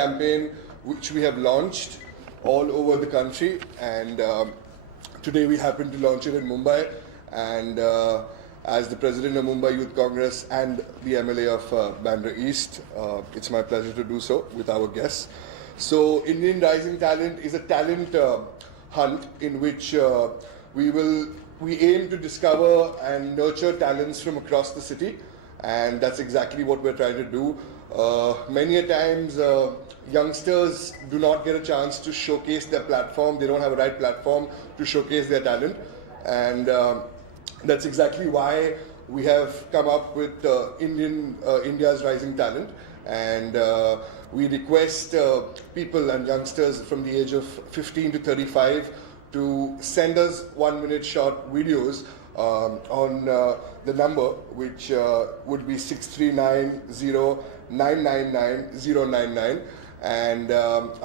campaign which we have launched all over the country, and today we happen to launch it in Mumbai. And as the president of Mumbai Youth Congress and the MLA of Bandra East, it's my pleasure to do so with our guests. So Indian Rising Talent is a talent hunt in which we aim to discover and nurture talents from across the city, and that's exactly what we're trying to do. Many a times youngsters do not get a chance to showcase their platform. They don't have a right platform to showcase their talent, and that's exactly why we have come up with India's Rising Talent. And we request people and youngsters from the age of 15 to 35 to send us 1-minute short videos on the number, which would be 6390999 and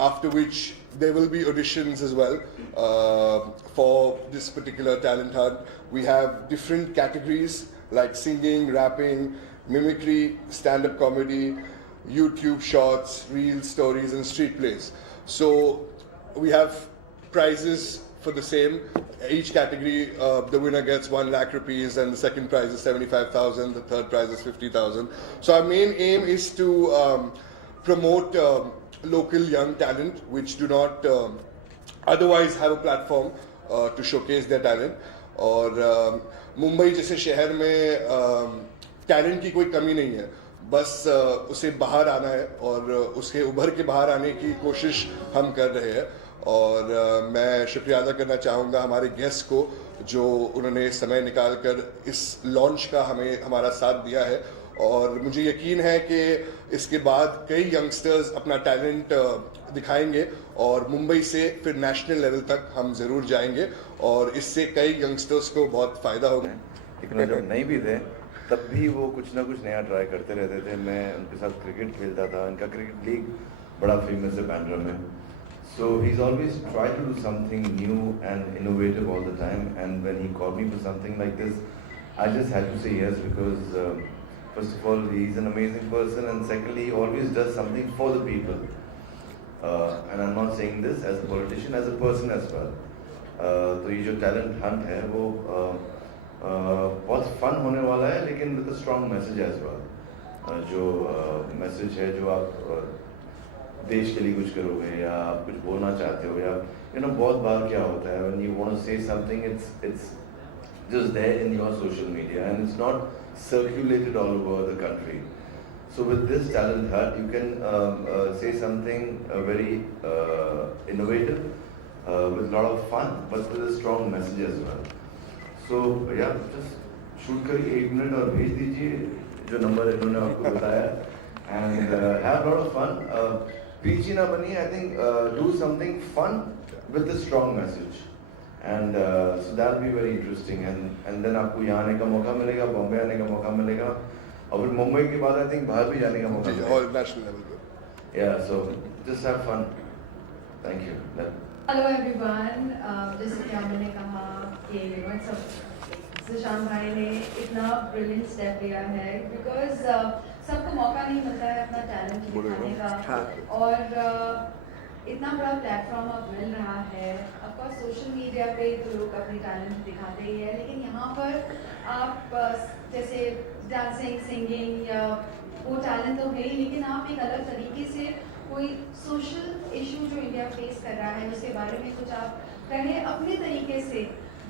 after which there will be auditions as well for this particular talent hunt. We have different categories like singing, rapping, mimicry, stand-up comedy, YouTube shorts, reels, stories, and street plays. So we have prizes for the same. Each category, the winner gets 1 lakh rupees, and the second prize is 75,000. The third prize is 50,000. So our main aim is to promote local young talent which do not otherwise have a platform to showcase their talent. और मुंबई जैसे शहर में talent की कोई कमी नहीं है, बस उसे बाहर आना है और उसके उभर के बाहर आने की कोशिश हम कर रहे हैं. और मैं शुक्रिया अदा करना चाहूँगा हमारे गेस्ट को जो उन्होंने समय निकाल कर इस लॉन्च का हमारा साथ दिया है. और मुझे यकीन है कि इसके बाद कई यंगस्टर्स अपना टैलेंट दिखाएंगे और मुंबई से फिर नेशनल लेवल तक हम ज़रूर जाएंगे और इससे कई यंगस्टर्स को बहुत फ़ायदा होगा. लेकिन जब नहीं भी थे तब भी वो कुछ ना कुछ नया ट्राई करते रहते थे. मैं उनके साथ क्रिकेट खेलता था. इनका क्रिकेट लीग बड़ा फेमस है बैंड्रा में. So he's always tried to do something new and innovative all the time, and when he called me for something like this, I just had to say yes because first of all, he's an amazing person, and secondly, he always does something for the people. And I'm not saying this as a politician, as a person as well. तो ये जो talent hunt है वो बहुत fun होने वाला है, लेकिन with a strong message as well. जो message है जो आप देश के लिए कुछ करोगे या आप कुछ बोलना चाहते हो या बहुत बार क्या होता है when you want to say something, it's just there in your social media and it's not circulated all over the country. So with this talent hunt, you can say something very innovative with a lot of fun, but with a strong message as well. So yeah, just shoot करिए 1 minute और भेज दीजिए जो number इन्होंने आपको बताया, and have a lot of fun. Preachy ना बनिए. I think do something fun with a strong message, and so that'll be very interesting. And then आपको यहाँ आने का मौका मिलेगा, बॉम्बे आने का मौका मिलेगा, और फिर मुंबई के बाद I think बाहर भी जाने का मौका मिलेगा. और national level पे. Yeah, so just have fun. Thank you. Hello everyone. जैसे कि मैंने कहा कि सुशांत भाई ने इतना brilliant step लिया है because सबको मौका नहीं मिलता है अपना टैलेंट दिखाने का, और इतना बड़ा प्लेटफॉर्म अब मिल रहा है. ऑफकोर्स सोशल मीडिया पे तो लोग अपनी टैलेंट दिखाते ही है, लेकिन यहाँ पर आप जैसे डांसिंग, सिंगिंग या वो टैलेंट तो है ही, लेकिन आप एक अलग तरीके से कोई सोशल इशू जो इंडिया फेस कर रहा है उसके बारे में कुछ आप कहें अपने तरीके से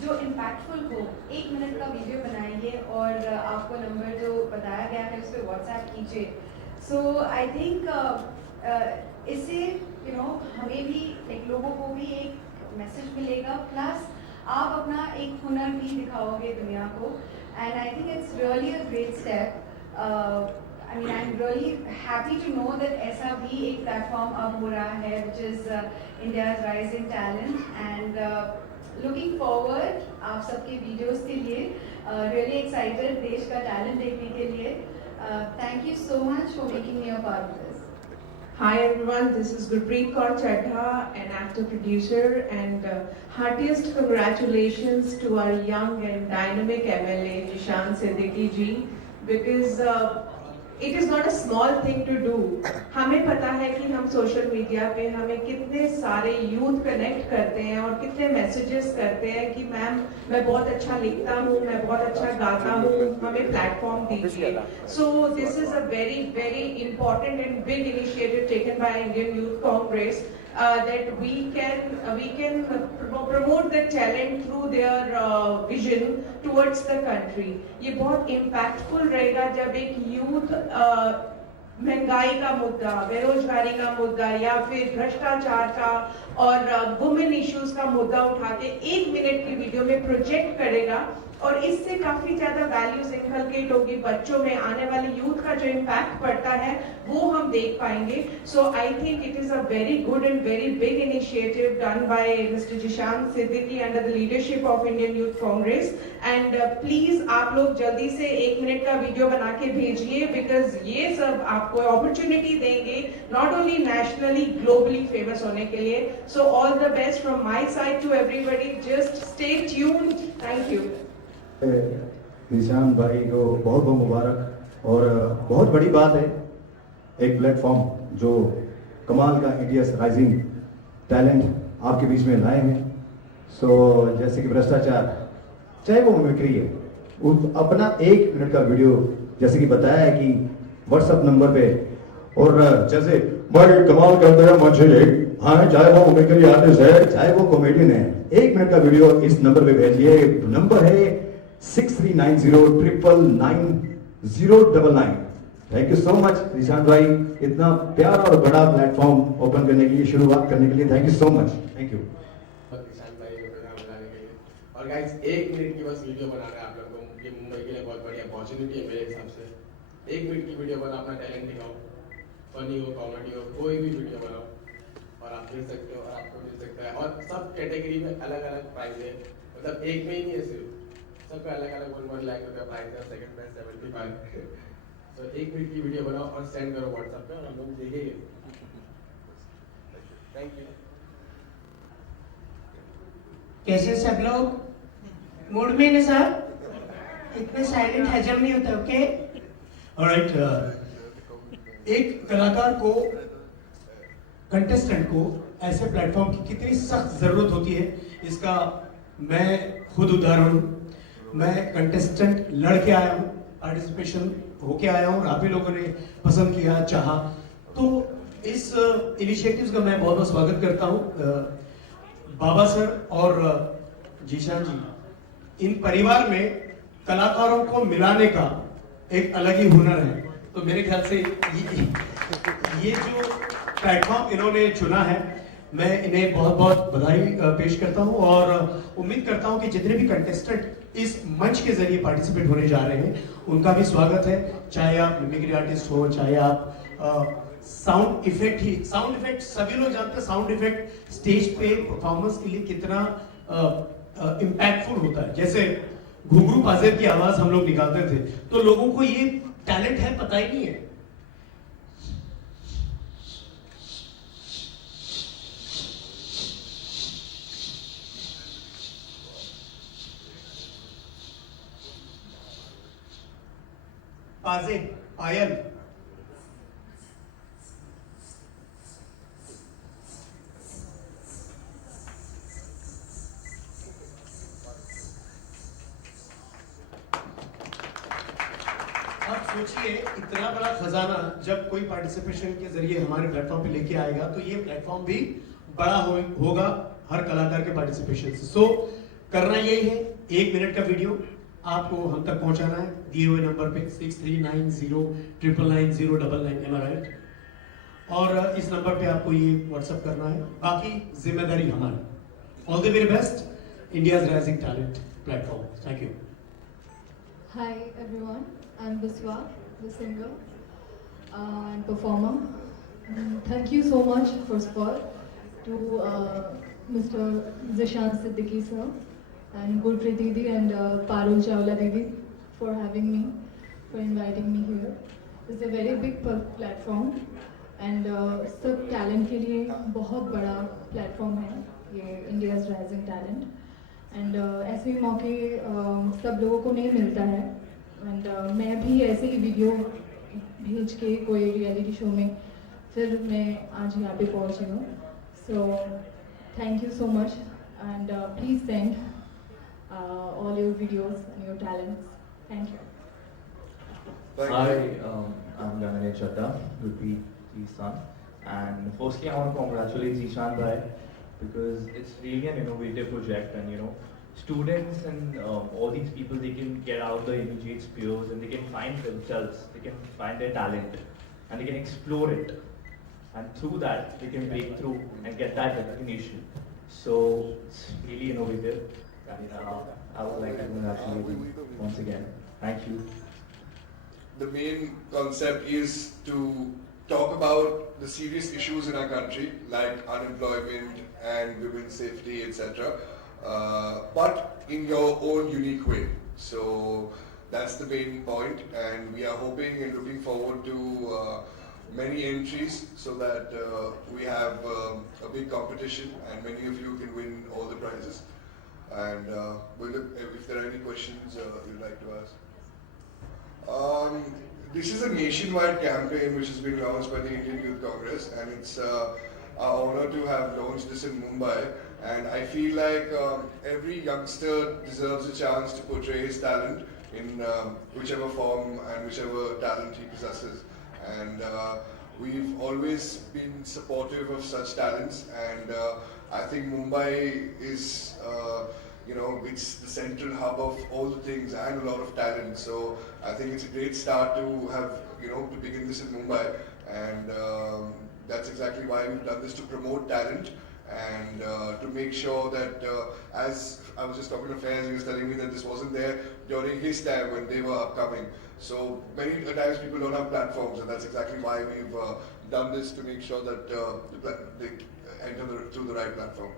जो इम्पैक्टफुल हो. 1 मिनट का वीडियो बनाइए और आपको नंबर जो बताया गया है उस पर व्हाट्सएप कीजिए. सो आई थिंक इससे हमें भी लोगों को भी एक मैसेज मिलेगा, प्लस आप अपना एक हुनर भी दिखाओगे दुनिया को. And I think it's really a great step. I mean, I'm really happy to know that ऐसा भी एक प्लेटफॉर्म अब हो रहा है which is India's Rising Talent, and looking forward आप सबके वीडियोस के लिए. Really excited देश का टैलेंट देखने के लिए. Thank you so much for making me a part of this. Hi everyone, this is Gurpreet Kaur Chadha, an actor producer, and heartiest congratulations to our young and dynamic MLA Nishant Siddiqui ji, because it is not a small thing to do. हमें पता है कि हम social media पे हमें कितने सारे youth connect करते हैं और कितने मैसेजेस करते हैं कि मैम मैं बहुत अच्छा लिखता हूँ, मैं बहुत अच्छा गाता हूँ, हमें प्लेटफॉर्म दीजिए। So this is a very very important and big initiative taken by Indian youth Congress, that we can promote the talent through their vision towards the country. ये बहुत impactful रहेगा जब एक youth महंगाई का मुद्दा, बेरोजगारी का मुद्दा या फिर भ्रष्टाचार का और वुमेन इश्यूज का मुद्दा उठा के 1 मिनट की वीडियो में प्रोजेक्ट करेगा और इससे काफी ज्यादा वैल्यूज इनकलकेट होगी बच्चों में, आने वाले यूथ का जो इम्पैक्ट पड़ता है वो हम देख पाएंगे। So I think it is a very good and very big initiative done by mister Zeeshan Siddique under the leadership of Indian youth Congress. And please आप लोग जल्दी से 1 मिनट का वीडियो बना के भेजिए, बिकॉज ये सब आपको अपॉर्चुनिटी देंगे not only nationally globally famous होने के लिए। So all the best from my side to everybody, just stay tuned. Thank you. Nishan भाई को बहुत बहुत मुबारक और बहुत बड़ी बात है, एक प्लेटफॉर्म जो कमाल का इंडियाज राइजिंग टैलेंट आपके बीच में लाए हैं। सो जैसे कि भ्रष्टाचार, चाहे वो मिमिक्री है, उस अपना 1 मिनट का वीडियो जैसे कि बताया है कि व्हाट्सएप नंबर पे, और जैसे भाई कमाल करते हैं मुझे, हाँ चाहे वो मिमिक्री आर्टिस्ट है चाहे वो कॉमेडियन है, 1 मिनट का वीडियो इस नंबर पे भेजिए। नंबर है 6390999099। थैंक यू सो मच निशान भाई, इतना प्यारा और बड़ा प्लेटफॉर्म ओपन करने के लिए, शुरुआत करने के लिए thank you so much. Thank you Nishan भाई को प्रोग्राम बनाने के लिए। और गाइस 1 मिनट की बस वीडियो बनाना है आप लोगों को, ये मुंबई के लिए बहुत बड़ी अपॉर्चुनिटी है मेरे हिसाब से। 1 मिनट की वीडियो बनाओ, अपना टैलेंट दिखाओ, फनी हो, कॉमेडी हो, कोई भी वीडियो बनाओ और आप खेल सकते हो और आपको मिल सकता है। और सब कैटेगरी में अलग अलग प्राइस है, मतलब एक में ही नहीं है सिर्फ, सबका अलग अलग 1 लाख रुपया प्राइस है। Second price 75। तो 1 मिनट की वीडियो बनाओ और सेंड करो व्हाट्सएप पे और हम लोग देखेंगे। Thank you. कैसे सब लोग मूड में ना सर? इतने साइलेंट हजम नहीं होता। ओके ऑलराइट, एक कलाकार को, कंटेस्टेंट को ऐसे प्लेटफॉर्म की कितनी सख्त जरूरत होती है, इसका मैं खुद उदाहरण हूं। मैं कंटेस्टेंट लड़के आया हूं, पार्टिसिपेशन होके आया हूं और आप ही लोगों ने पसंद किया, चाहा, तो इस इनिशिएटिव्स का मैं बहुत बहुत स्वागत करता हूं। बाबा सर और जीशान जी, इन परिवार में कलाकारों को मिलाने का एक अलग ही हुनर है। तो मेरे ख्याल से ये जो प्लेटफॉर्म इन्होंने चुना है, मैं इन्हें बहुत बहुत बधाई पेश करता हूं और उम्मीद करता हूं कि जितने भी कंटेस्टेंट इस मंच के जरिए पार्टिसिपेट होने जा रहे हैं उनका भी स्वागत है। चाहे आप मिमिक्री आर्टिस्ट हो, चाहे आप साउंड इफेक्ट सभी लोग जानते हैं साउंड इफेक्ट स्टेज पे परफॉर्मेंस के लिए कितना इम्पैक्टफुल होता है। जैसे घुंघरू पाजेब की आवाज हम लोग निकालते थे तो लोगों को ये टैलेंट है पता ही नहीं है। पाजेब, पायल, अब सोचिए इतना बड़ा खजाना जब कोई पार्टिसिपेशन के जरिए हमारे प्लेटफॉर्म पे लेके आएगा तो ये प्लेटफॉर्म भी बड़ा होगा हर कलाकार के पार्टिसिपेशन से। सो करना यही है, 1 मिनट का वीडियो आपको हम तक पहुंचाना है दिए हुए नंबर पे 6390999099। एम आई राइट? और इस नंबर पे आपको ये व्हाट्सएप करना है, बाकी जिम्मेदारी हमारी। All the very best, India's rising talent platform. Thank you. Hi everyone, I'm Biswa, the singer and performer. Thank you so much first of all to Mr. Zishan Siddiqui sir and Gurpreet Didi and Parul Chawla Didi for having me, for inviting me here. It's a very big platform and सब talent के लिए बहुत बड़ा platform है ये India's Rising Talent. And ऐसे मौके सब लोगों को नहीं मिलता है एंड मैं भी ऐसे ही वीडियो भेज के कोई रियलिटी शो में फिर मैं आज यहाँ पे पहुँची हूँ. So thank you so much and please send all your videos and your talents. Thank you. Thank Hi, you. I'm Ganane Chadda, Gurpreet Ji's son. And firstly, I want to congratulate Zishan Bhai because it's really an innovative project, and students and all these people, they can get out of the immediate spheres and they can find themselves, they can find their talent, and they can explore it. And through that, they can break through and get that recognition. So it's really innovative. And I would like to congratulate you once again. Thank you. The main concept is to talk about the serious issues in our country, like unemployment and women's safety, etc. But in your own unique way. So that's the main point, and we are hoping and looking forward to many entries so that we have a big competition and many of you can win all the prizes. And if there are any questions you'd like to ask. This is a nationwide campaign which has been launched by the Indian Youth Congress, and it's our honor to have launched this in Mumbai. And I feel like every youngster deserves a chance to portray his talent in whichever form and whichever talent he possesses. And we've always been supportive of such talents, and I think Mumbai is it's the central hub of all the things and a lot of talent. So I think it's a great start to have, to begin this in Mumbai. And that's exactly why we've done this, to promote talent and to make sure that, as I was just talking to Faiz, he was telling me that this wasn't there during his time when they were upcoming. So many times people don't have platforms, and that's exactly why we've done this, to make sure that they enter through the right platform.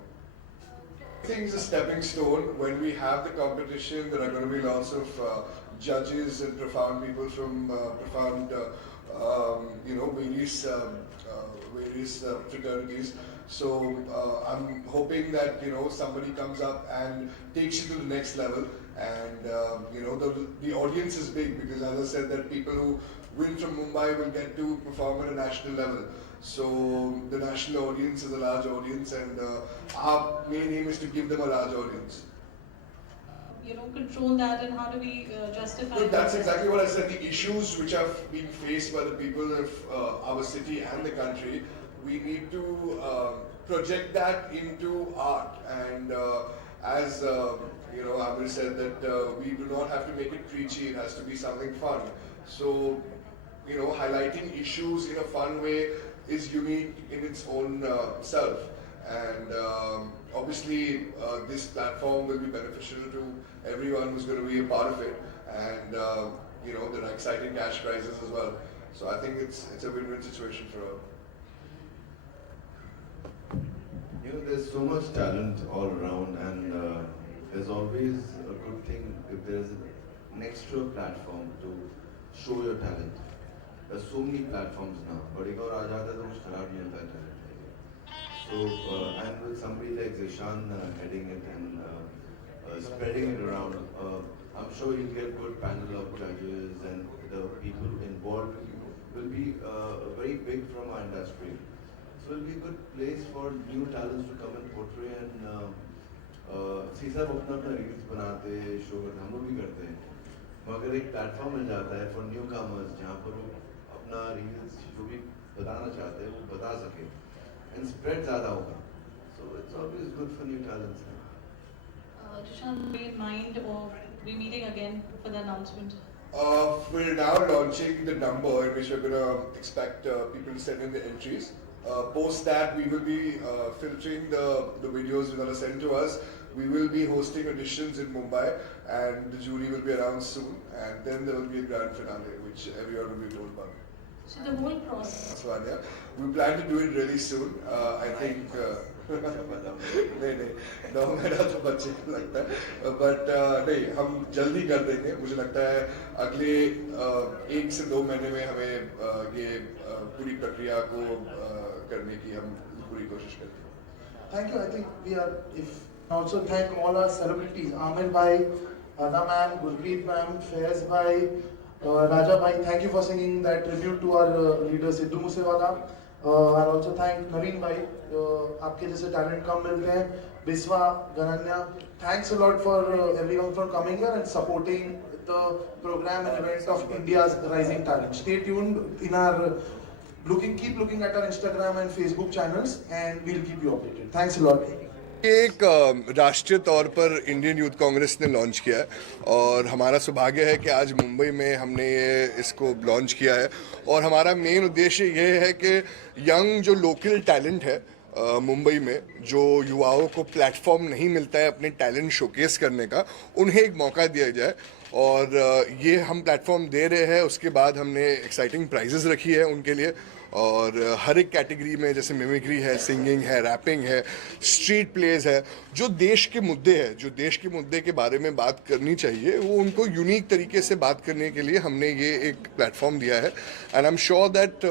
I think it's a stepping stone. When we have the competition, there are going to be lots of judges and profound people from various fraternities. So I'm hoping that somebody comes up and takes you to the next level, and the audience is big, because as I said, that people who win from Mumbai will get to perform at a national level. So the national audience is a large audience, and our main aim is to give them a large audience. Control that, and how do we justify Look, that's exactly what I said. The issues which are being faced by the people of our city and the country, we need to project that into art. And as Amir said, that we do not have to make it preachy, it has to be something fun. So, highlighting issues in a fun way is unique in its own self. And obviously this platform will be beneficial to everyone who's going to be a part of it. And there are exciting cash prizes as well. So I think it's a win-win situation for all. There's so much talent all around, and there's always a good thing if there's an extra platform to show your talent. There's so many platforms now, but एक और आ जाता है तो कुछ खराब नहीं होता है talent है. So and with somebody like Zishan heading it and spreading it around, I'm sure you'll get good panel of judges, and the people involved will be very big from our industry. So it'll be a good place for new talents to come and portray, and see सब अपना reels बनाते show करते, हम लोग भी करते हैं. मगर एक platform मिल जाता है for newcomers जहाँ पर वो अपना reels जो भी बताना चाहते हैं वो बता सके, and spread ज़्यादा होगा. So it's always good for new talents. Zishan, be in mind, or we meeting again for the announcement? We're now launching the number in which we're going to expect people to send in the entries. Post that, we will be filtering the videos you're going to send to us. We will be hosting auditions in Mumbai, and the jury will be around soon. And then there will be a grand finale, which everyone will be told about. So the whole process. Swanya, we plan to do it really soon. I think. नहीं 9 महीना तो बच्चे को लगता है, but नहीं, हम जल्दी कर देंगे. मुझे लगता है अगले 1 से 2 महीने में हमें ये पूरी प्रक्रिया को करने की हम पूरी कोशिश करेंगे. Thank you. I think we are. If also thank all our celebrities: Amir bhai, Ada ma'am, Gurpreet ma'am, Faiz bhai, Raja bhai, thank you for singing that tribute to our leader Sidhu Moosewala. I'll also thank Naveen bhai. आपके जैसे talent कम मिलते हैं. Biswa, Gananya, thanks a lot for everyone for coming here and supporting the program and event of India's Rising Talent. Stay tuned in our keep looking at our Instagram and Facebook channels, and we'll keep you updated. Thanks a lot. एक राष्ट्रीय तौर पर Indian youth Congress ने launch किया है और हमारा सौभाग्य है कि आज मुंबई में हमने इसको लॉन्च किया है और हमारा मेन उद्देश्य ये है कि यंग जो लोकल टैलेंट है मुंबई में, जो युवाओं को प्लेटफॉर्म नहीं मिलता है अपने टैलेंट शोकेस करने का, उन्हें एक मौका दिया जाए और ये हम प्लेटफॉर्म दे रहे हैं। उसके बाद हमने एक्साइटिंग प्राइजेस रखी है उनके लिए और हर एक कैटेगरी में, जैसे मिमिक्री है, सिंगिंग है, रैपिंग है, स्ट्रीट प्लेज है, जो देश के मुद्दे हैं, जो देश के मुद्दे के बारे में बात करनी चाहिए, वो उनको यूनिक तरीके से बात करने के लिए हमने ये एक प्लेटफॉर्म दिया है। And I am sure that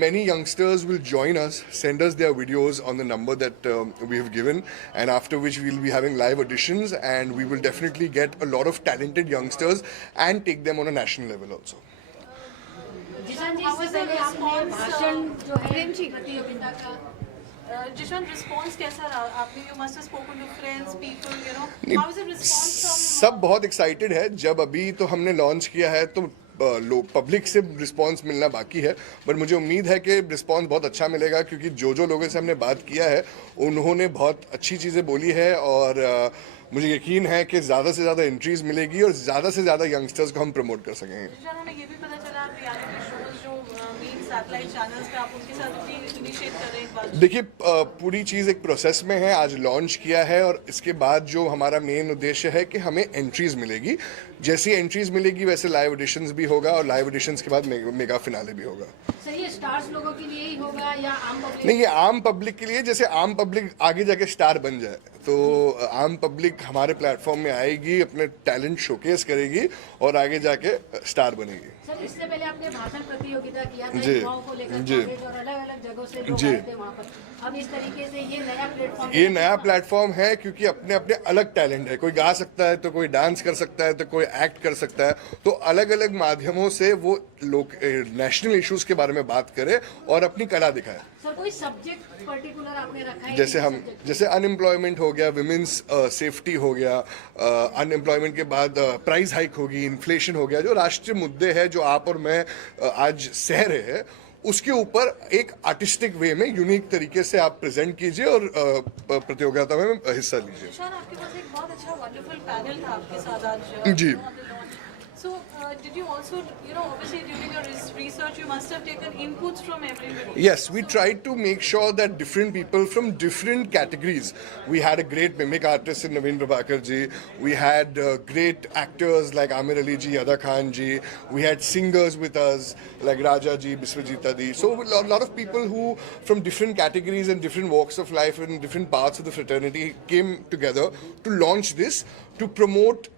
many youngsters will join us, send us their videos on the number that we have given, and after which we will be having live auditions and we will definitely get a lot of talented youngsters and take them on a national level also. Zeeshan ji, इससे पहले आपने भाषण जो है प्रतियोगिता का, Zeeshan response कैसा रहा? आपने you must have spoken to friends, people, you know, how is the response from? सब बहुत एक्साइटेड है। जब अभी तो हमने लॉन्च किया है तो लोग पब्लिक से रिस्पांस मिलना बाकी है, बट मुझे उम्मीद है कि रिस्पांस बहुत अच्छा मिलेगा क्योंकि जो लोगों से हमने बात किया है उन्होंने बहुत अच्छी चीज़ें बोली है और मुझे यकीन है कि ज़्यादा से ज़्यादा एंट्रीज मिलेगी और ज़्यादा से ज़्यादा यंगस्टर्स को हम प्रमोट कर सकेंगे। हमें ये भी पता चला रियलिटी शोज जो मेन सैटेलाइट चैनल्स पे आप उनके साथ भी इनिशिएट कर रहे हैं एक बार। देखिए, पूरी चीज़ एक प्रोसेस में है। आज लॉन्च किया है और इसके बाद जो हमारा मेन उद्देश्य है कि हमें एंट्रीज मिलेगी। जैसी एंट्रीज मिलेगी वैसे लाइव ऑडिशंस भी होगा और लाइव ऑडिशंस के बाद मेगा फिनाले भी होगा। सर, ये स्टार्स लोगों के लिए ही होगा या आम पब्लिक? नहीं, ये आम पब्लिक के लिए। जैसे आम पब्लिक आगे जाके स्टार बन जाए तो आम पब्लिक हमारे प्लेटफॉर्म में आएगी, अपने टैलेंट शोकेस करेगी और आगे जाके स्टार बनेगी। सर, इससे पहले आपने भाषण प्रतियोगिता किया था जी, युवाओं को लेकर जी, और अलग-अलग जगहों से लोग जी। आए थे वहाँ पर। अब इस तरीके से ये नया प्लेटफॉर्म, ये नया प्लेटफॉर्म है क्योंकि अपने अपने अलग टैलेंट है। कोई गा सकता है तो कोई डांस कर सकता है तो कोई एक्ट कर सकता है, तो अलग अलग माध्यमों से वो लोग नेशनल इश्यूज के बारे में बात करे और अपनी कला दिखाए। सर, कोई सब्जेक्ट पर्टिकुलर आपने रखा है? जैसे अनएम्प्लॉयमेंट हो गया, विमेंस सेफ्टी हो गया, अनएम्प्लॉयमेंट के बाद प्राइस हाइक होगी, इन्फ्लेशन हो गया, जो राष्ट्रीय मुद्दे हैं जो आप और मैं आज सह रहे हैं, उसके ऊपर एक आर्टिस्टिक वे में यूनिक तरीके से आप प्रेजेंट कीजिए और प्रतियोगिता में हिस्सा लीजिए। आपके पास एक बहुत अच्छा वंडरफुल पैनल था आपके साथ आज जी। So, did you also, you know, obviously during your research, you must have taken inputs from everybody. Yes, we tried to make sure that different people from different categories. We had a great mimic artist in Naveen Prabhakar ji. We had great actors like Amir Ali ji, Ada Khan ji. We had singers with us like Raja ji, Biswajit ji. So a lot of people who from different categories and different walks of life and different parts of the fraternity came together to launch this, to promote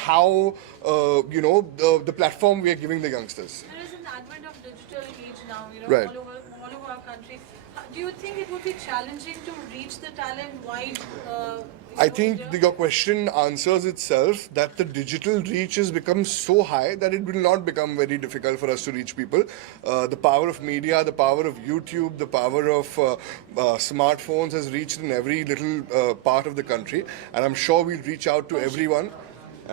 how the platform we are giving the youngsters. There is an advent of digital age now, you know, Right. all over our country. Do you think it would be challenging to reach the talent wide? I think your question answers itself, that the digital reach has become so high that it will not become very difficult for us to reach people. The power of media, the power of YouTube, the power of smartphones has reached in every little part of the country, and I'm sure we'll reach out to everyone.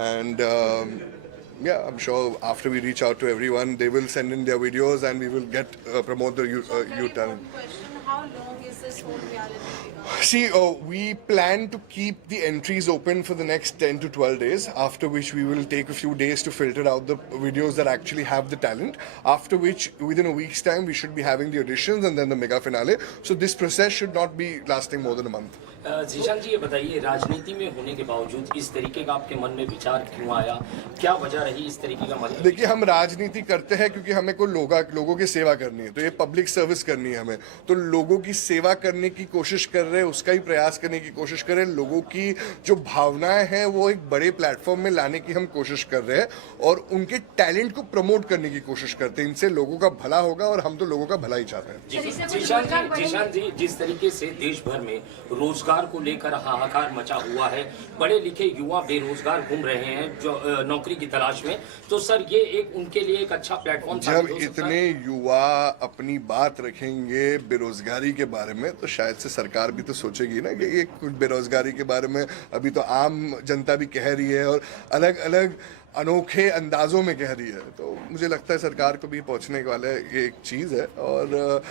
And I'm sure after we reach out to everyone, they will send in their videos and we will get promote the youth talent. Question: how long is this whole reality? See, we plan to keep the entries open for the next 10 to 12 days, after which we will take a few days to filter out the videos that actually have the talent, after which within a week's time we should be having the auditions and then the mega finale. So this process should not be lasting more than a month. Zeeshan जी, ये बताइए, राजनीति में होने के बावजूद इस तरीके का आपके मन में विचार क्यों आया? क्या वजह रही इस तरीके का मन? देखिए, हम राजनीति करते हैं क्योंकि हमें को लोगों की सेवा करनी है, तो ये पब्लिक सर्विस करनी है हमें, तो लोगों की सेवा करने की कोशिश कर रहे हैं, उसका ही प्रयास करने की कोशिश कर रहे हैं। लोगों की जो भावनाएं हैं वो एक बड़े प्लेटफॉर्म में लाने की हम कोशिश कर रहे हैं और उनके टैलेंट को प्रमोट करने की कोशिश करते हैं। इनसे लोगों का भला होगा और हम तो लोगों का भला ही चाहते हैं। जीशान जी, जिस तरीके से देश भर में रोजगार को लेकर हाहाकार मचा हुआ है, पढ़े लिखे युवा बेरोजगार घूम रहे हैं जो नौकरी की तलाश में, तो सर ये एक उनके लिए एक अच्छा प्लेटफॉर्म जब इतने युवा अपनी बात रखेंगे बेरोजगारी के बारे में तो शायद से सरकार भी तो सोचेगी ना कि ये कुछ बेरोजगारी के बारे में अभी तो आम जनता भी कह रही है और अलग अलग अनोखे अंदाजों में कह रही है। तो मुझे लगता है सरकार को भी पहुंचने वाला ये एक चीज़ है और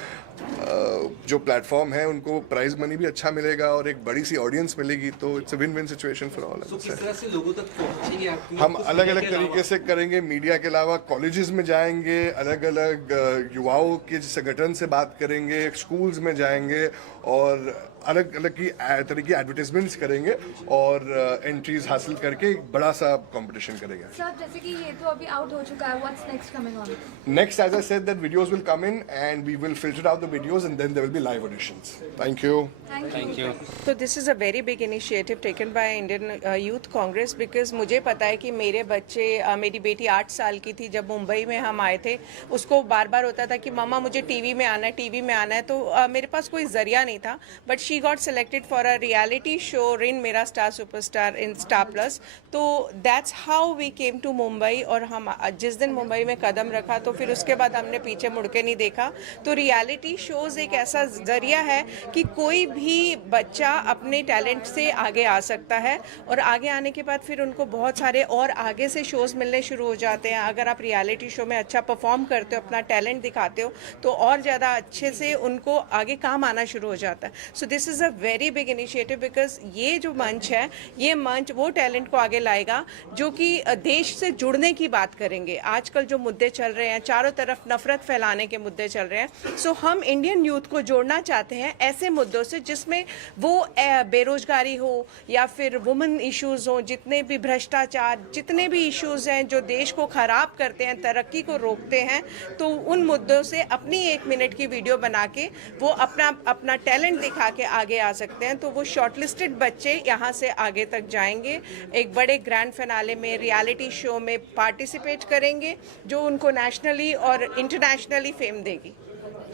जो प्लेटफॉर्म है उनको प्राइज मनी भी अच्छा मिलेगा और एक बड़ी सी ऑडियंस मिलेगी, तो it's a win win situation for all. किस तरह से लोगों तक पहुंचेंगे आप? हम अलग अलग तरीके से करेंगे। मीडिया के अलावा कॉलेजेस में जाएंगे, अलग अलग युवाओं के संगठन से बात करेंगे, स्कूल्स में जाएंगे और अलग अलग की तरह की एडवर्टाइजमेंट्स करेंगे और एंट्रीज हासिल करके एक बड़ा सा कंपटीशन करेंगे। सर जैसे कि ये तो अभी आउट हो चुका है, what's next coming on? Next, as I said, that videos will come in and we will filter out the videos and then there will be live auditions. Thank you. Thank you. So this is a very big initiative taken by Indian Youth Congress because मुझे पता है कि मेरे बच्चे मेरी बेटी 8 साल की थी जब मुंबई में हम आए थे। उसको बार बार होता था कि मम्मा मुझे टीवी में आना है, टीवी में आना है। तो मेरे पास कोई जरिया नहीं था, but she got selected for a reality show Rin Mera star superstar in Star Plus. तो that's how we came to Mumbai और हम जिस दिन मुंबई में कदम रखा तो फिर उसके बाद हमने पीछे मुड़ के नहीं देखा। तो रियलिटी शोज़ एक ऐसा ज़रिया है कि कोई भी बच्चा अपने टैलेंट से आगे आ सकता है और आगे आने के बाद फिर उनको बहुत सारे और आगे से शोज़ मिलने शुरू हो जाते हैं। अगर आप रियलिटी शो में अच्छा परफॉर्म करते हो, अपना टैलेंट दिखाते हो, तो और ज़्यादा अच्छे से उनको आगे काम आना शुरू हो जाता है। So this is a very big initiative because ये जो मंच है, ये मंच वो टैलेंट को आगे लाएगा जो कि देश से जुड़ने की बात करेंगे। आजकल जो मुद्दे चल रहे हैं, चारों तरफ नफरत फैलाने के मुद्दे चल रहे हैं। सो हम इंडियन यूथ को जोड़ना चाहते हैं ऐसे मुद्दों से जिसमें वो बेरोजगारी हो या फिर वुमेन इश्यूज़ हो, जितने भी भ्रष्टाचार, जितने भी इश्यूज़ हैं जो देश को ख़राब करते हैं, तरक्की को रोकते हैं, तो उन मुद्दों से अपनी 1 मिनट की वीडियो बना के वो अपना टैलेंट दिखा के आगे आ सकते हैं। तो वो शॉर्टलिस्टेड बच्चे यहाँ से आगे तक जाएंगे, एक बड़े ग्रैंड फिनाले में रियलिटी शो में पार्टिसिपेट करेंगे जो उनको नेशनली और इंटरनेशनली फेम देगी।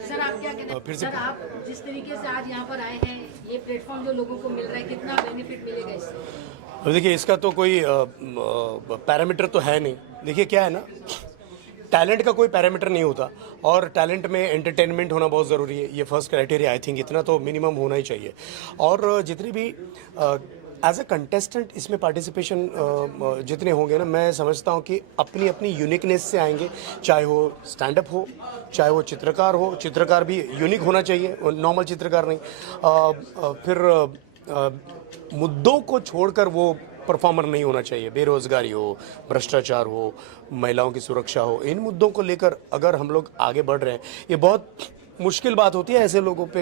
सर आप क्या कहते हैं? सर आप जिस तरीके से आज यहाँ पर आए हैं, ये प्लेटफॉर्म जो लोगों को मिल रहा है, कितना बेनिफिट मिलेगा इससे? देखिए, इसका तो कोई पैरामीटर तो है नहीं। देखिए क्या है ना, टैलेंट का कोई पैरामीटर नहीं होता और टैलेंट में एंटरटेनमेंट होना बहुत ज़रूरी है। ये फर्स्ट क्राइटेरिया आई थिंक इतना तो मिनिमम होना ही चाहिए। और जितनी भी एज अ कंटेस्टेंट इसमें पार्टिसिपेशन जितने होंगे ना, मैं समझता हूँ कि अपनी अपनी यूनिकनेस से आएंगे। चाहे वो स्टैंड अप हो, चाहे वो चित्रकार हो, चित्रकार भी यूनिक होना चाहिए, नॉर्मल चित्रकार नहीं। फिर मुद्दों को छोड़कर वो परफॉर्मर नहीं होना चाहिए। बेरोजगारी हो, भ्रष्टाचार हो, महिलाओं की सुरक्षा हो, इन मुद्दों को लेकर अगर हम लोग आगे बढ़ रहे हैं, ये बहुत मुश्किल बात होती है ऐसे लोगों पे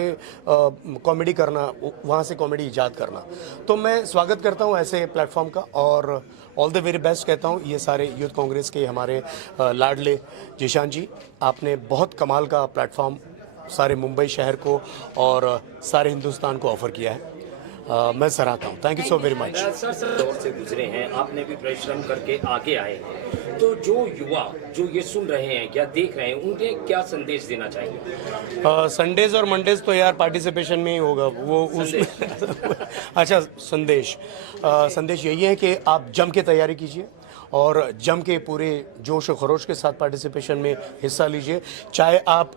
कॉमेडी करना, वहाँ से कॉमेडी ईजाद करना। तो मैं स्वागत करता हूँ ऐसे प्लेटफॉर्म का और ऑल द वेरी बेस्ट कहता हूँ ये सारे यूथ कांग्रेस के हमारे लाडले जीशान जी। आपने बहुत कमाल का प्लेटफॉर्म सारे मुंबई शहर को और सारे हिंदुस्तान को ऑफर किया है। मैं सराहता हूँ। Thank you so very much. Sir दौर से गुजरे हैं, आपने भी परिश्रम करके आगे आए हैं, तो जो युवा जो ये सुन रहे हैं या देख रहे हैं, उन्हें क्या संदेश देना चाहिए? संडेज और मंडेज तो यार पार्टिसिपेशन में ही होगा वो उसमें अच्छा, संदेश यही है कि आप जम के तैयारी कीजिए और जम के पूरे जोश और खरोश के साथ पार्टिसिपेशन में हिस्सा लीजिए। चाहे आप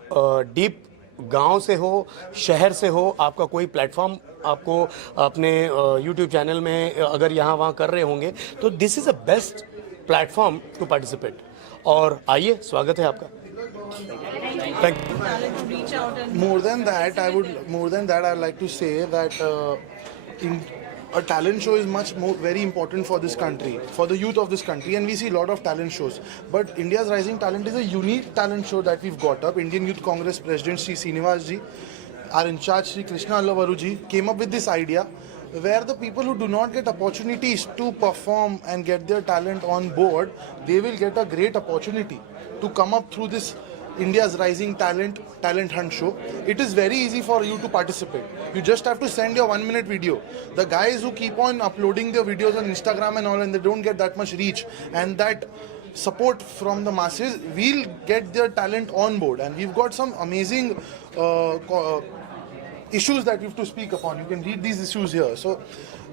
डीप गांव से हो, शहर से हो, आपका कोई प्लेटफॉर्म आपको अपने YouTube चैनल में अगर यहाँ वहाँ कर रहे होंगे, तो this is a best platform to participate. और आइए, स्वागत है आपका। Thank you. More than that, I'd like to say that a talent show is very important for this country, for the youth of this country, and we see a lot of talent shows. But India's Rising Talent is a unique talent show that we've got up. Indian Youth Congress President Sri Srinivas ji, our in charge Sri Krishna Allavaru ji, came up with this idea where the people who do not get opportunities to perform and get their talent on board, they will get a great opportunity to come up through this India's Rising Talent Hunt show. It is very easy for you to participate. You just have to send your 1 minute video. The guys who keep on uploading their videos on Instagram and all, and they don't get that much reach and that support from the masses, will get their talent on board. And we've got some amazing issues that we have to speak upon. You can read these issues here. So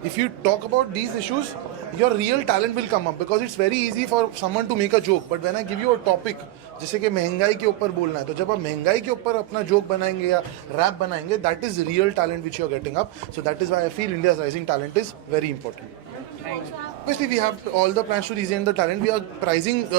if you talk about these issues, your real talent will come up, because it's very easy for someone to make a joke. But when I give you a topic, जैसे कि महंगाई के ऊपर बोलना है, तो जब आप महंगाई के ऊपर अपना जोक बनाएंगे या रैप बनाएंगे, that is real talent which you are getting up. So that is why I feel India's Rising Talent is very important. Obviously, we have all the plans to retain the talent. We are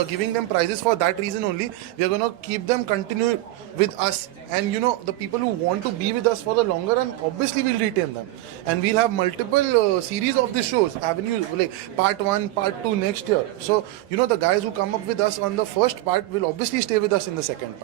giving them prizes for that reason only. We are going to keep them continue with us. And you know, the people who want to be with us for the longer, and obviously we'll retain them. And we'll have multiple series of these shows, avenues, like part 1, part 2 next year. So, you know, the guys who come up with us on the first part will obviously stay with us in the second part.